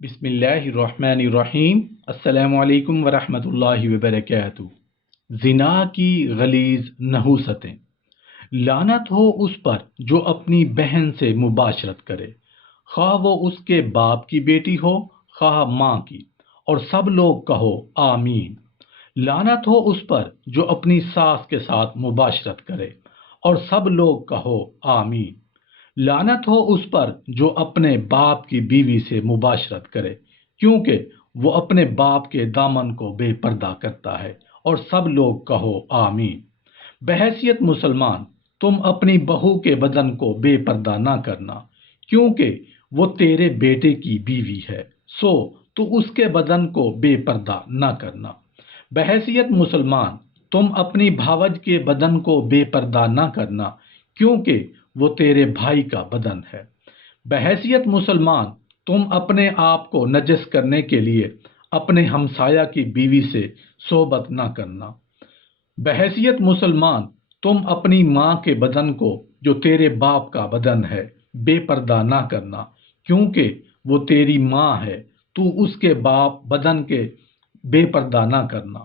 بسم اللہ الرحمن الرحیم۔ السلام علیکم ورحمۃ اللہ وبرکاتہ۔ زنا کی غلیظ نحوستیں۔ لعنت ہو اس پر جو اپنی بہن سے مباشرت کرے، خواہ وہ اس کے باپ کی بیٹی ہو خواہ ماں کی، اور سب لوگ کہو آمین۔ لعنت ہو اس پر جو اپنی ساس کے ساتھ مباشرت کرے، اور سب لوگ کہو آمین۔ لعنت ہو اس پر جو اپنے باپ کی بیوی سے مباشرت کرے، کیونکہ وہ اپنے باپ کے دامن کو بے پردہ کرتا ہے، اور سب لوگ کہو آمین۔ بحیثیت مسلمان، تم اپنی بہو کے بدن کو بے پردہ نہ کرنا، کیونکہ وہ تیرے بیٹے کی بیوی ہے، سو تو اس کے بدن کو بے پردہ نہ کرنا۔ بحیثیت مسلمان، تم اپنی بھاوج کے بدن کو بے پردہ نہ کرنا، کیونکہ وہ تیرے بھائی کا بدن ہے۔ بحیثیت مسلمان، تم اپنے آپ کو نجس کرنے کے لیے اپنے ہمسایہ کی بیوی سے صحبت نہ کرنا۔ بحیثیت مسلمان، تم اپنی ماں کے بدن کو جو تیرے باپ کا بدن ہے بے پردہ نہ کرنا، کیونکہ وہ تیری ماں ہے، تو اس کے باپ بدن کے بے پردہ نہ کرنا۔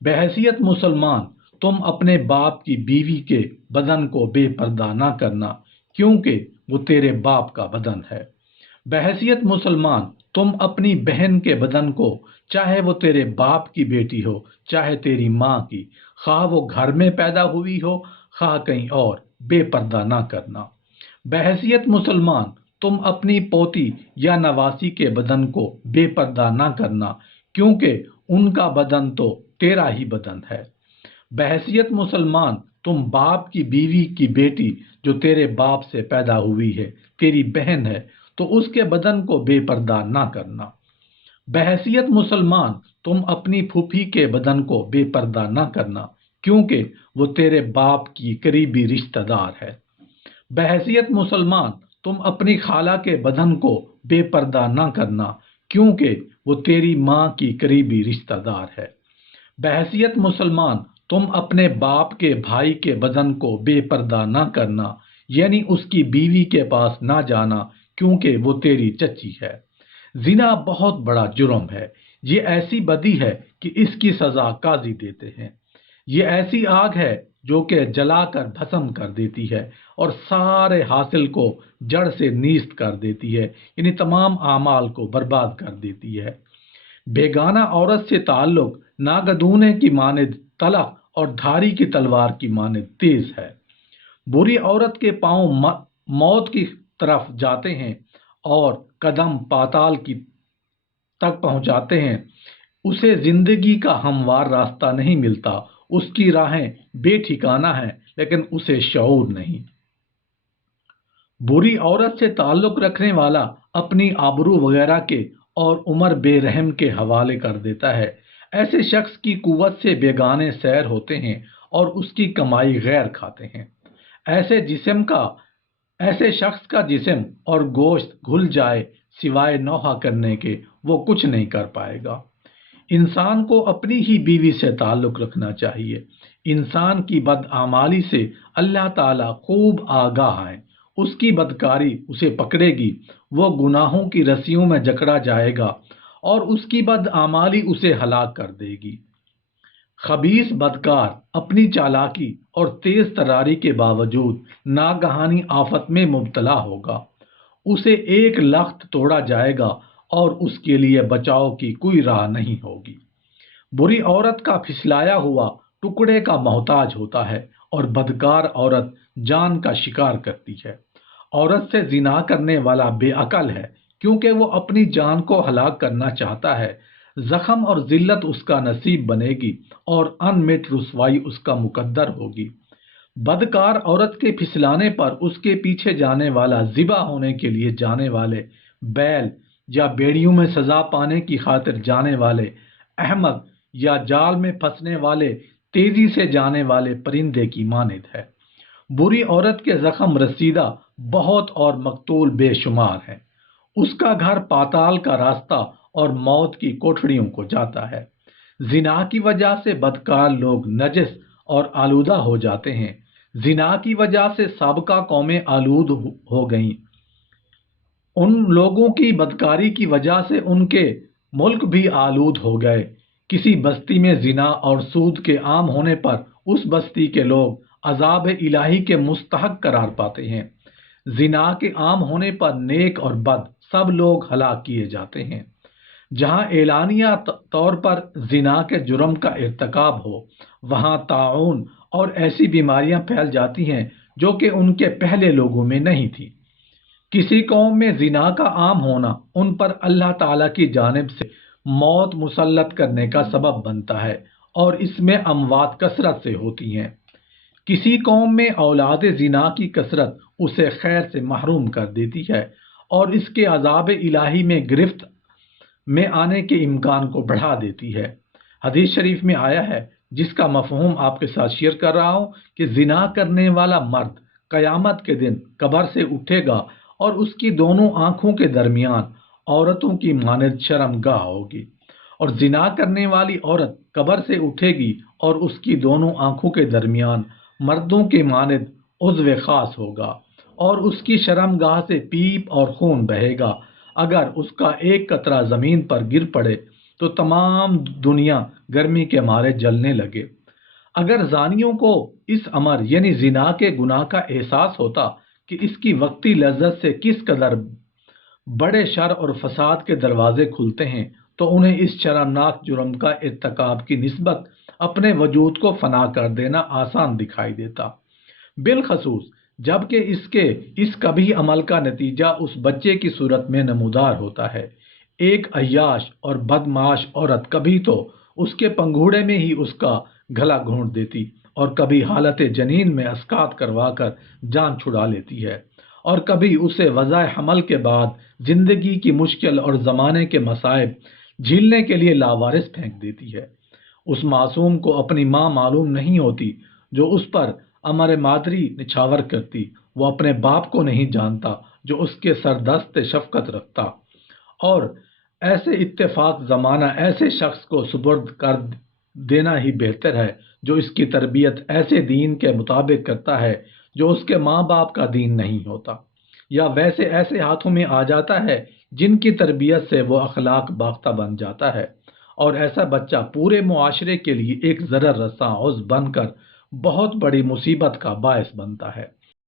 بحیثیت مسلمان، تم اپنے باپ کی بیوی کے بدن کو بے پردہ نہ کرنا، کیونکہ وہ تیرے باپ کا بدن ہے۔ بحیثیت مسلمان، تم اپنی بہن کے بدن کو، چاہے وہ تیرے باپ کی بیٹی ہو چاہے تیری ماں کی، خواہ وہ گھر میں پیدا ہوئی ہو خواہ کہیں اور، بے پردہ نہ کرنا۔ بحیثیت مسلمان، تم اپنی پوتی یا نواسی کے بدن کو بے پردہ نہ کرنا، کیونکہ ان کا بدن تو تیرا ہی بدن ہے۔ بحیثیت مسلمان، تم باپ کی بیوی کی بیٹی جو تیرے باپ سے پیدا ہوئی ہے، تیری بہن ہے، تو اس کے بدن کو بے پردہ نہ کرنا۔ بحیثیت مسلمان، تم اپنی پھوپھی کے بدن کو بے پردہ نہ کرنا، کیونکہ وہ تیرے باپ کی قریبی رشتہ دار ہے۔ بحیثیت مسلمان، تم اپنی خالہ کے بدن کو بے پردہ نہ کرنا، کیونکہ وہ تیری ماں کی قریبی رشتہ دار ہے۔ بحیثیت مسلمان، تم اپنے باپ کے بھائی کے بدن کو بے پردہ نہ کرنا، یعنی اس کی بیوی کے پاس نہ جانا، کیونکہ وہ تیری چچی ہے۔ زنا بہت بڑا جرم ہے، یہ ایسی بدی ہے کہ اس کی سزا قاضی دیتے ہیں۔ یہ ایسی آگ ہے جو کہ جلا کر بھسم کر دیتی ہے اور سارے حاصل کو جڑ سے نیست کر دیتی ہے، یعنی تمام اعمال کو برباد کر دیتی ہے۔ بیگانہ عورت سے تعلق ناگدونے کی مانند تلخ اور دھاری کی تلوار کی مانند تیز ہے۔ بری عورت کے پاؤں موت کی طرف جاتے ہیں اور قدم پاتال کی تک پہنچاتے ہیں۔ اسے زندگی کا ہموار راستہ نہیں ملتا، اس کی راہیں بے ٹھکانہ ہیں، لیکن اسے شعور نہیں۔ بری عورت سے تعلق رکھنے والا اپنی آبرو وغیرہ کے اور عمر بے رحم کے حوالے کر دیتا ہے۔ ایسے شخص کی قوت سے بیگانے سیر ہوتے ہیں اور اس کی کمائی غیر کھاتے ہیں۔ ایسے شخص کا جسم اور گوشت گھل جائے، سوائے نوحہ کرنے کے وہ کچھ نہیں کر پائے گا۔ انسان کو اپنی ہی بیوی سے تعلق رکھنا چاہیے۔ انسان کی بدعمالی سے اللہ تعالیٰ خوب آگاہ ہیں، اس کی بدکاری اسے پکڑے گی، وہ گناہوں کی رسیوں میں جکڑا جائے گا اور اس کی بدعمالی اسے ہلاک کر دے گی۔ خبیث بدکار اپنی چالاکی اور تیز تراری کے باوجود ناگہانی آفت میں مبتلا ہوگا، اسے ایک لخت توڑا جائے گا اور اس کے لیے بچاؤ کی کوئی راہ نہیں ہوگی۔ بری عورت کا پھسلایا ہوا ٹکڑے کا محتاج ہوتا ہے اور بدکار عورت جان کا شکار کرتی ہے۔ عورت سے زنا کرنے والا بے عقل ہے، کیونکہ وہ اپنی جان کو ہلاک کرنا چاہتا ہے۔ زخم اور ذلت اس کا نصیب بنے گی اور ان مٹ رسوائی اس کا مقدر ہوگی۔ بدکار عورت کے پھسلانے پر اس کے پیچھے جانے والا، ذبح ہونے کے لیے جانے والے بیل یا بیڑیوں میں سزا پانے کی خاطر جانے والے احمق یا جال میں پھنسنے والے تیزی سے جانے والے پرندے کی مانند ہے۔ بری عورت کے زخم رسیدہ بہت اور مقتول بے شمار ہیں۔ اس کا گھر پاتال کا راستہ اور موت کی کوٹھڑیوں کو جاتا ہے۔ زنا کی وجہ سے بدکار لوگ نجس اور آلودہ ہو جاتے ہیں۔ زنا کی وجہ سے سابقہ قومیں آلود ہو گئیں، ان لوگوں کی بدکاری کی وجہ سے ان کے ملک بھی آلود ہو گئے۔ کسی بستی میں زنا اور سود کے عام ہونے پر اس بستی کے لوگ عذاب الہی کے مستحق قرار پاتے ہیں۔ زنا کے عام ہونے پر نیک اور بد سب لوگ ہلاک کیے جاتے ہیں۔ جہاں اعلانیہ طور پر زنا کے جرم کا ارتکاب ہو، وہاں طاعون اور ایسی بیماریاں پھیل جاتی ہیں جو کہ ان کے پہلے لوگوں میں نہیں تھی۔ کسی قوم میں زنا کا عام ہونا ان پر اللہ تعالیٰ کی جانب سے موت مسلط کرنے کا سبب بنتا ہے، اور اس میں اموات کثرت سے ہوتی ہیں۔ کسی قوم میں اولاد زنا کی کثرت اسے خیر سے محروم کر دیتی ہے اور اس کے عذاب الہی میں گرفت میں آنے کے امکان کو بڑھا دیتی ہے۔ حدیث شریف میں آیا ہے، جس کا مفہوم آپ کے ساتھ شیئر کر رہا ہوں، کہ زنا کرنے والا مرد قیامت کے دن قبر سے اٹھے گا اور اس کی دونوں آنکھوں کے درمیان عورتوں کی مانند شرمگاہ ہوگی، اور زنا کرنے والی عورت قبر سے اٹھے گی اور اس کی دونوں آنکھوں کے درمیان مردوں کے مانند عضو خاص ہوگا، اور اس کی شرمگاہ سے پیپ اور خون بہے گا۔ اگر اس کا ایک قطرہ زمین پر گر پڑے تو تمام دنیا گرمی کے مارے جلنے لگے۔ اگر زانیوں کو اس امر یعنی زنا کے گناہ کا احساس ہوتا کہ اس کی وقتی لذت سے کس قدر بڑے شر اور فساد کے دروازے کھلتے ہیں، تو انہیں اس شرمناک جرم کا ارتکاب کی نسبت اپنے وجود کو فنا کر دینا آسان دکھائی دیتا، بالخصوص جبکہ اس کبھی عمل کا نتیجہ اس بچے کی صورت میں نمودار ہوتا ہے۔ ایک عیاش اور بدمعاش عورت کبھی تو اس کے پنگھوڑے میں ہی اس کا گلا گھونٹ دیتی، اور کبھی حالت جنین میں اسقاط کروا کر جان چھڑا لیتی ہے، اور کبھی اسے وضع حمل کے بعد زندگی کی مشکل اور زمانے کے مصائب جھیلنے کے لیے لاوارث پھینک دیتی ہے۔ اس معصوم کو اپنی ماں معلوم نہیں ہوتی جو اس پر امر مادری نچھاور کرتی، وہ اپنے باپ کو نہیں جانتا جو اس کے سردست شفقت رکھتا، اور ایسے اتفاق زمانہ ایسے شخص کو سپرد کر دینا ہی بہتر ہے جو اس کی تربیت ایسے دین کے مطابق کرتا ہے جو اس کے ماں باپ کا دین نہیں ہوتا، یا ویسے ایسے ہاتھوں میں آ جاتا ہے جن کی تربیت سے وہ اخلاق باختہ بن جاتا ہے، اور ایسا بچہ پورے معاشرے کے لیے ایک ضرر رساں عضو بن کر بہت بڑی مصیبت کا باعث بنتا ہے۔